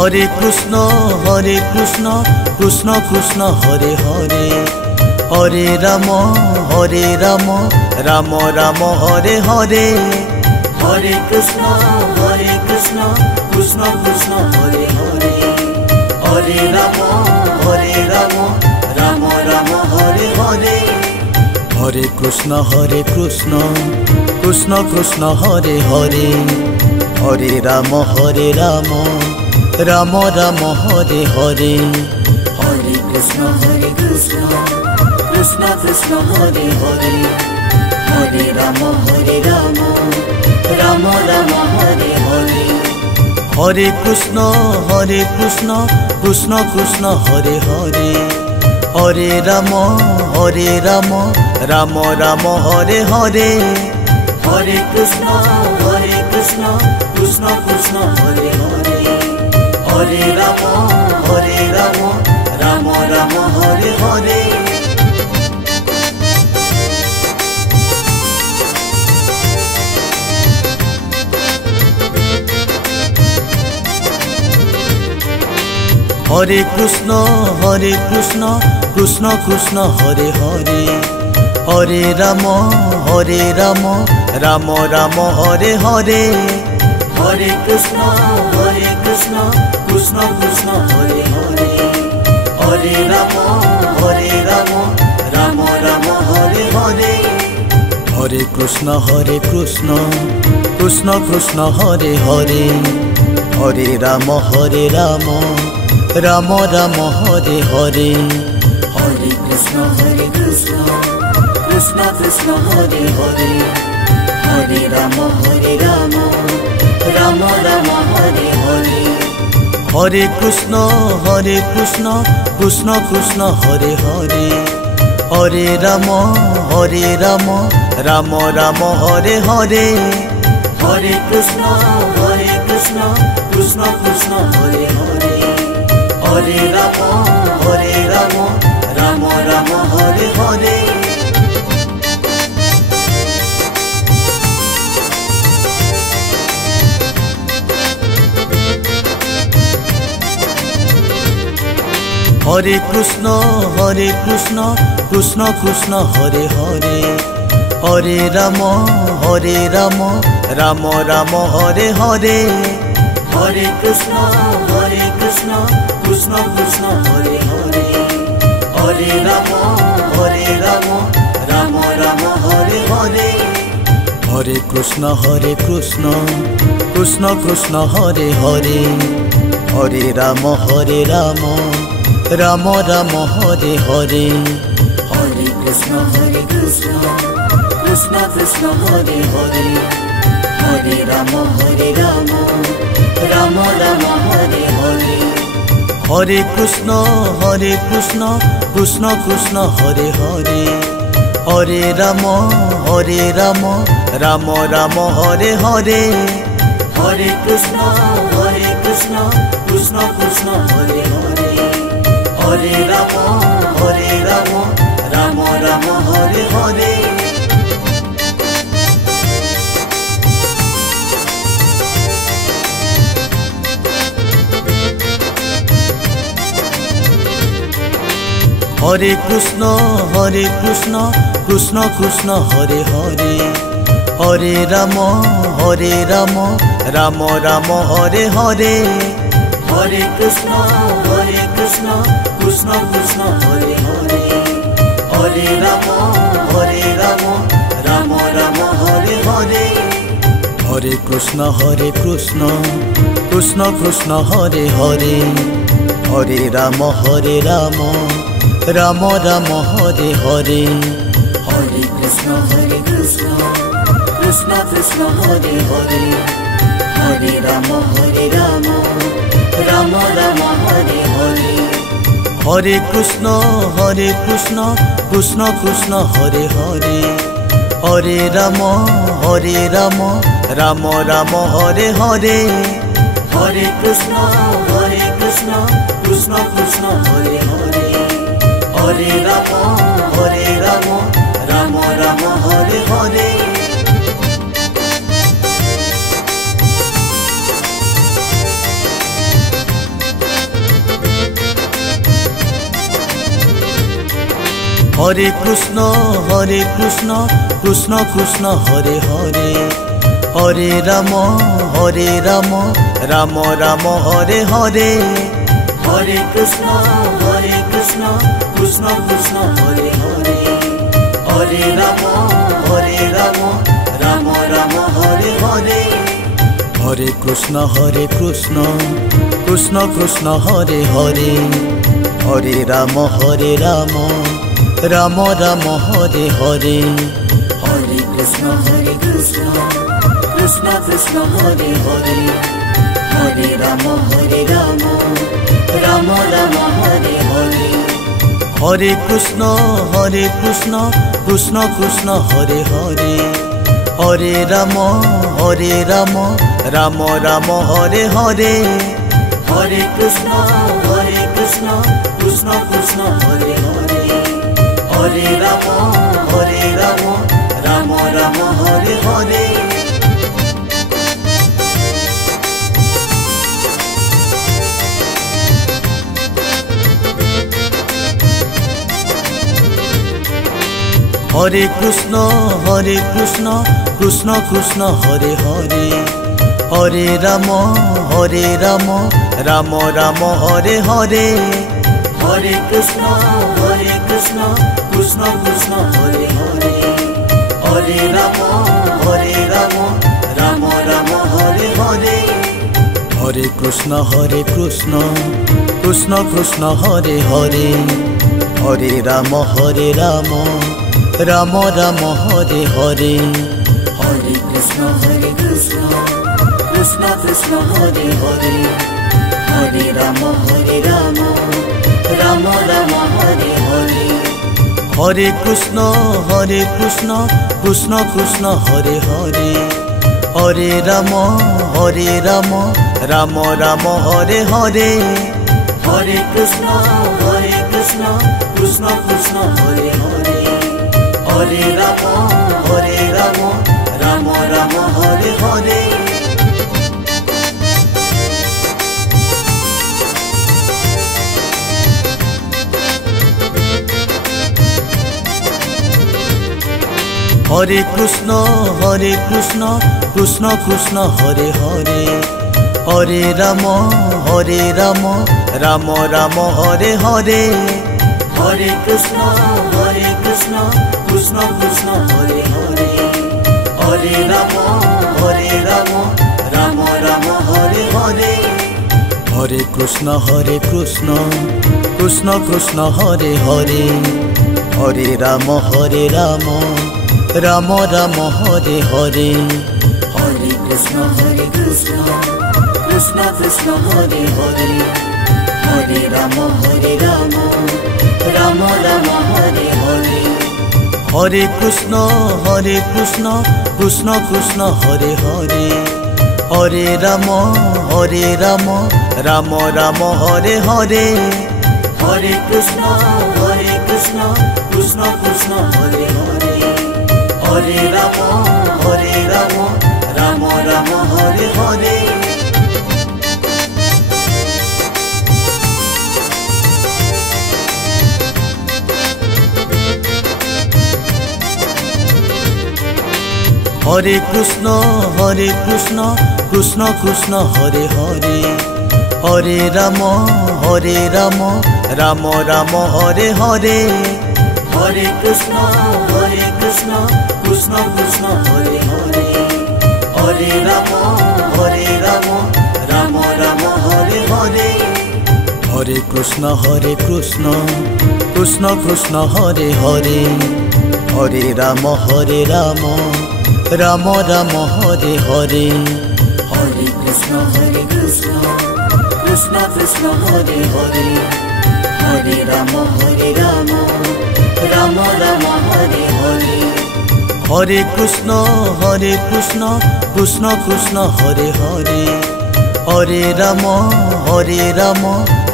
Krishna Krishna Krishna Hare Hare Hare Ram Ram Ram Hare Hare Hare Krishna Krishna Krishna Hare Hare Hare Ram Ram Ram Hare Hare Hare Krishna Krishna Krishna Hare Hare Hare Ram Ram Ram Hare Hare Hare Krishna Krishna Krishna Hare Hare Hare Ram Ram Ram Hare Hare Hare Krishna Krishna Krishna Hare Hare Hare Ram Ram Ram Hare Hare Hare Krishna Krishna Krishna Hare Hare Hare Ram Ram Ram Hare Hare Hare Krishna Krishna Krishna Hare Hare Hare Ram Ram Ram Hare Hare Hare Krishna Krishna Krishna Hare Hare Hare Ram Ram Ram Hare Hare Hare Krishna Krishna Krishna Hare Hare Hare Ram Ram Ram Hare Hare Hare Krishna Krishna Krishna Hare Hare Hare Ram Ram Ram Hare Hare Hare Krishna Krishna Krishna Hare Hare Hare Ram Ram Ram Hare Hare Hare Krishna Krishna Krishna Hare Hare Hare Ram Ram Ram Hare Hare Hare Krishna Krishna Krishna Hare Hare Hare Ram Ram Ram Hare Hare Hare Krishna Krishna Krishna Hare Hare Hare Ram Ram Ram Hare Hare Hare Krishna Krishna Krishna Hare Hare Hare Ram Ram Ram Hare Hare Hare Krishna Krishna Krishna Hare Hare Hare Ram Ram Ram Hare Hare Hare Krishna Krishna Krishna Hare Hare Hare Ram Ram Ram Hare Hare Hare Krishna Krishna Krishna Hare Hare Hare Ram Ram Ram Hare Hare Hare Krishna Krishna Krishna Hare Hare Hare Ram Ram Ram Hare Hare Hare Krishna Krishna Krishna Hare Hare Hare Ram Ram Ram Hare Hare Hare Krishna Krishna Krishna Hare Hare Hare Ram Ram Ram Hare Hare Hare Krishna Krishna Krishna Hare Hare Hare Ram Ram Ram Hare Hare Hare Krishna Krishna Krishna Hare Hare Hare Ram Ram Ram Hare Hare Hare Krishna Krishna Krishna Hare Hare Hare Ram Ram Ram Hare Hare Hare Krishna Krishna Krishna Hare Hare Hare Ram Ram Ram Hare Hare Hare Krishna Krishna Krishna Hare Hare Hare Ram Ram Ram Hare Hare Hare Krishna Krishna Krishna Hare Hare Hare Ram Ram Ram Ram Hare Hare Hare Krishna Krishna Krishna Hare Hare Hare Ram Ram Ram Hare Hare Hare Krishna Krishna Krishna Hare Hare Hare Ram Ram Ram Hare Hare Hare Krishna Krishna Krishna Hare Hare Hare Ram Ram Ram Hare Hare Hare Krishna Krishna Krishna Hare Hare Hare Ram Ram Ram Hare Hare Hare Krishna Krishna Krishna Hare Hare Hare Ram Ram Ram Hare Hare Hare Krishna Krishna Krishna Hare Hare Hare Ram Ram Ram Hare Hare Hare Krishna Krishna Hare Hare Hare Ram Ram Ram Hare Hare Hare Krishna Krishna Hare Hare Hare Ram Ram Ram Hare Hare Hare Krishna Krishna Hare Hare Hare Ram Ram Ram Hare Hare Hare Krishna Krishna Hare Hare Hare Ram Ram Ram Hare Hare Hare Krishna Krishna Hare Hare Hare Ram Ram Ram Hare Hare Hare Krishna Krishna Hare Hare Hare Ram Ram Ram Hare Hare Hare Krishna Krishna Hare Hare Hare Ram Ram Ram Hare Hare Hare Krishna Krishna Hare Hare Hare Ram Ram Ram Hare Hare Hare Krishna Krishna Hare Hare Hare Ram Ram Ram Hare Hare Hare Krishna Krishna Hare Hare Hare Ram Ram Ram Hare Hare Hare Krishna Krishna Hare Hare Hare Ram Ram Ram Hare Hare Hare Krishna Krishna Hare Hare Hare Ram Ram Ram Hare Hare Hare Krishna Krishna Hare Hare Hare Ram Ram Ram Hare Hare Hare Krishna Krishna Hare Hare Hare Ram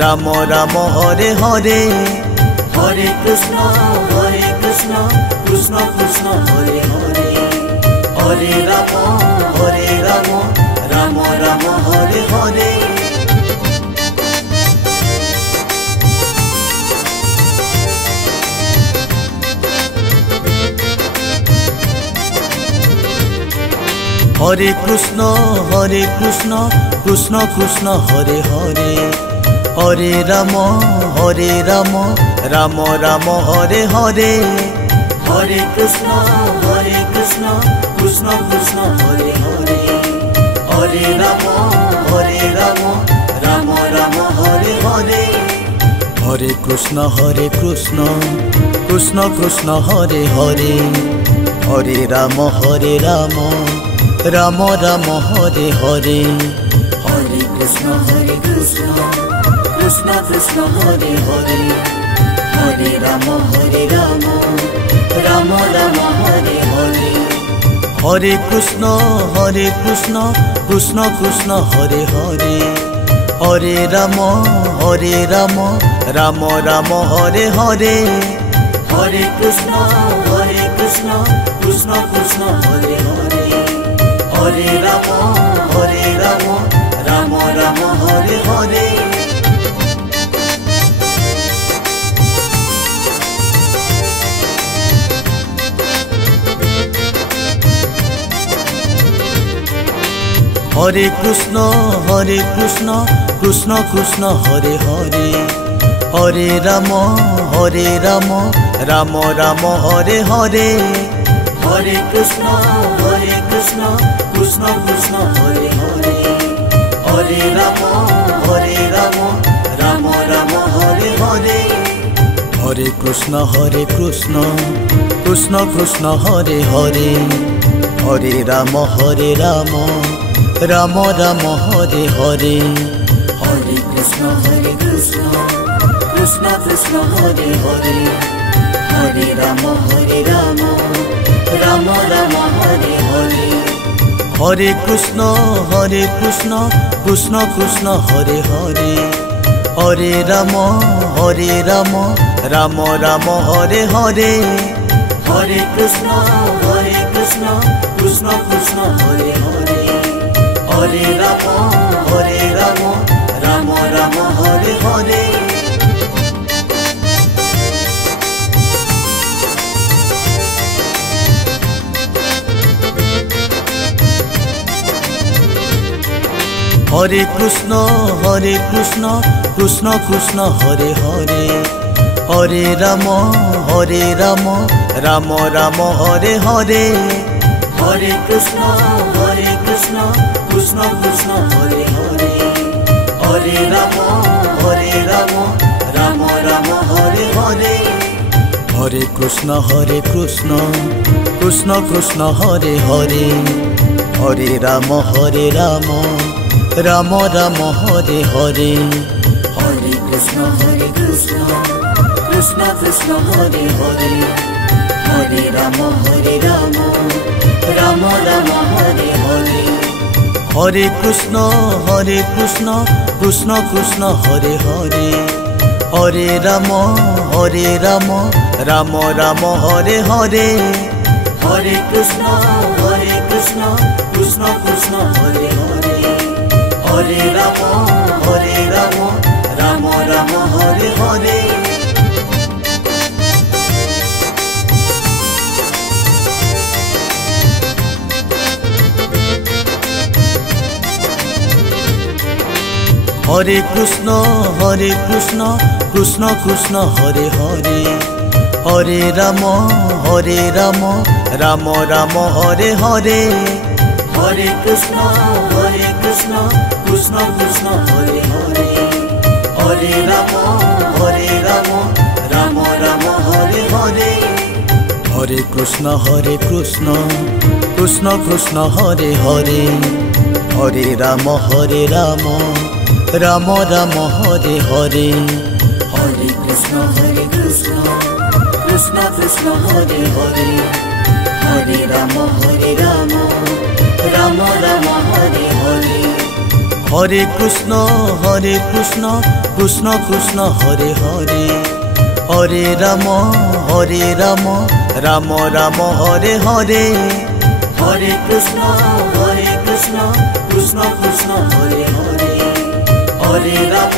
Ram Ram Hare Hare Hare Krishna Krishna Hare Hare Hare Ram Ram Ram Hare Hare Hare Krishna Krishna Krishna Hare Hare Hare Ram Ram Ram Hare Hare Hare Krishna Krishna Krishna Hare Hare Hare Ram Ram Ram Hare Hare Hare Krishna Krishna Krishna Hare Hare Hare Ram Ram Ram Hare Hare Hare Krishna Krishna Krishna Hare Hare Hare Ram Ram Ram Hare Hare Hare Krishna Krishna Krishna Hare Hare Hare Ram Ram Ram Hare Hare Hare Krishna Krishna Krishna Hare Hare Hare Ram Ram Ram Hare Hare Hare Krishna Krishna Krishna Hare Hare Hare Ram Ram Ram Hare Hare Hare Krishna Krishna Krishna Hare Hare Hare Ram Ram Ram Hare Hare Hare Krishna Krishna Krishna Hare Hare Hare Ram Ram Ram Hare Hare Hare Krishna Krishna Krishna Hare Hare Hare Ram Ram Ram Hare Hare Hare Krishna Krishna Krishna Hare Hare Hare Ram Ram Ram Hare Hare Hare Krishna Krishna Krishna Hare Hare Hare Ram Ram Ram Hare Hare Hare Krishna Krishna Krishna Hare Hare Hare Ram Ram Ram Hare Hare Hare Krishna Krishna Krishna Hare Hare Hare Ram Ram Ram Hare Hare Hare Krishna Krishna Krishna Hare Hare Hare Ram Ram Ram Hare Hare Hare Krishna Krishna Krishna Hare Hare Hare Ram Ram Ram Hare Hare Hare Krishna Krishna Krishna Hare Hare Hare Ram Ram Ram Hare Hare Hare Krishna Krishna Krishna Hare Hare Hare Ram Ram Ram Hare Hare Hare Krishna Krishna Krishna Hare Hare Hare Ram Ram Ram Hare Hare Hare Krishna Krishna Krishna Hare Hare Hare Ram Ram Ram Hare Hare Hare Krishna Krishna Krishna Hare Hare Hare Ram Ram Ram Hare Hare Hare Krishna Krishna Krishna Hare Hare Hare Ram Ram Ram Hare Hare Hare Krishna Krishna Krishna Hare Hare Hare Ram Ram Ram Hare Hare Hare Krishna Krishna Krishna Hare Hare Hare Ram